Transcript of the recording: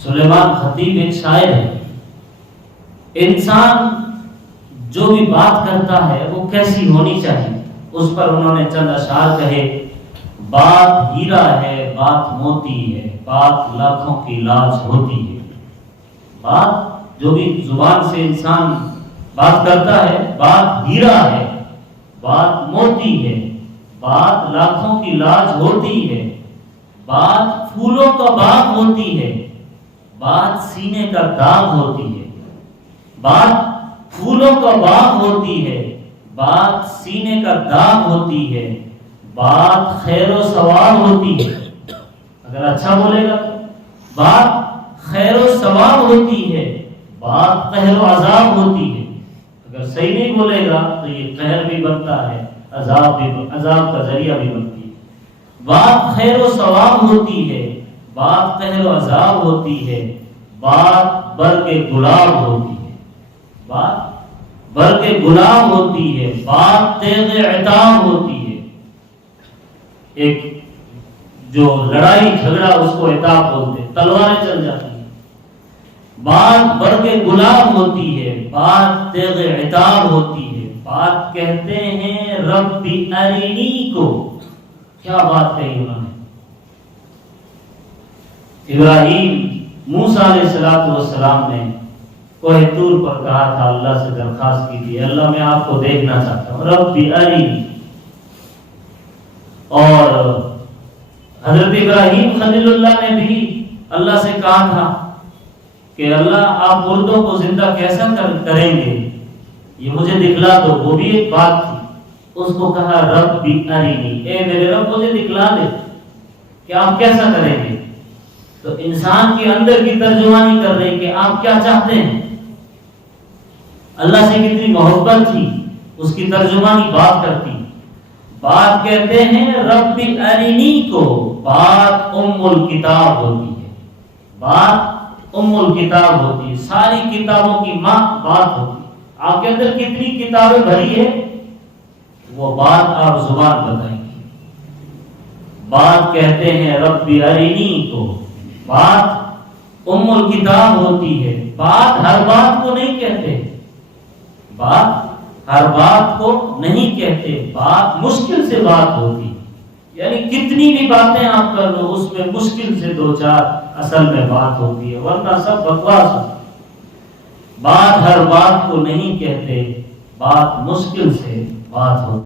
سلیمان خطیب ایک شاعر ہے. انسان جو بھی بات کرتا ہے وہ کیسی ہونی چاہیے، اس پر انہوں نے چند اشعار کہے. بات ہیرا ہے، بات موتی ہے، بات لاکھوں کی لاج ہوتی ہے. بات جو بھی زبان سے انسان بات کرتا ہے، بات ہیرا ہے، بات موتی ہے، بات لاکھوں کی لاج ہوتی ہے. بات پھولوں کا باغ ہوتی ہے، بات سینے کا داغ ہوتی ہے. بات پھولوں کا باغ ہوتی ہے، بات سینے کا داغ ہوتی ہے. بات خیر و ثواب ہوتی ہے، اگر اچھا بولے گا تو بات خیر و ثواب ہوتی ہے. بات قہر و عذاب ہوتی ہے، اگر صحیح نہیں بولے گا تو یہ قہر بھی بنتا ہے، عذاب کا ذریعہ بھی بنتی ہے. بات خیر و ثواب ہوتی ہے، بات قہر و عذاب ہوتی ہے. بات برگ گلاب ہوتی ہے، بات برگ گلاب ہوتی ہے. بات تیغ عتاب ہوتی ہے. ایک جو لڑائی جھگڑا اس کو عتاب بولتے ہیں، تلواریں چل جاتی ہیں. بات برگ گلاب ہوتی ہے، بات تیغ عتاب ہوتی ہے. بات کہتے ہیں رب ارینی کو. کیا بات کہی انہوں نے. ابراہیم موسیٰ علیہ السلام نے کوہ طور پر کہا تھا، اللہ سے درخواست کی تھی، اللہ میں آپ کو دیکھنا چاہتا ہوں، رب ارینی. اور حضرت ابراہیم خلیل اللہ نے بھی اللہ سے کہا تھا کہ اللہ آپ مردوں کو زندہ کیسا کریں گے، یہ مجھے دکھلا دو. وہ بھی ایک بات تھی. اس کو کہا رب ارینی، اے میرے رب مجھے دکھلا دے کہ آپ کیسا کریں گے. تو انسان کے اندر کی ترجمانی کر رہے کہ آپ کیا چاہتے ہیں. اللہ سے کتنی محبت تھی، اس کی ترجمانی بات کرتی. بات کہتے ہیں رب ارینی کو. بات ام الکتاب ہوتی ہے، بات ام الکتاب ہوتی ہے. ساری کتابوں کی ماں بات ہوتی ہے. آپ کے اندر کتنی کتابیں بھری ہے، وہ بات آپ زبان بتائیں گے. بات کہتے ہیں رب ارینی کو. بات ام الکتاب ہوتی ہے. بات ہر بات کو نہیں کہتے، بات ہر بات کو نہیں کہتے. بات مشکل سے بات ہوتی ہے، یعنی کتنی بھی باتیں آپ کر لو اس میں مشکل سے دو چار اصل میں بات ہوتی ہے، ورنہ سب بکواس ہوتی ہے. بات ہر بات کو نہیں کہتے، بات مشکل سے بات ہوتی ہے.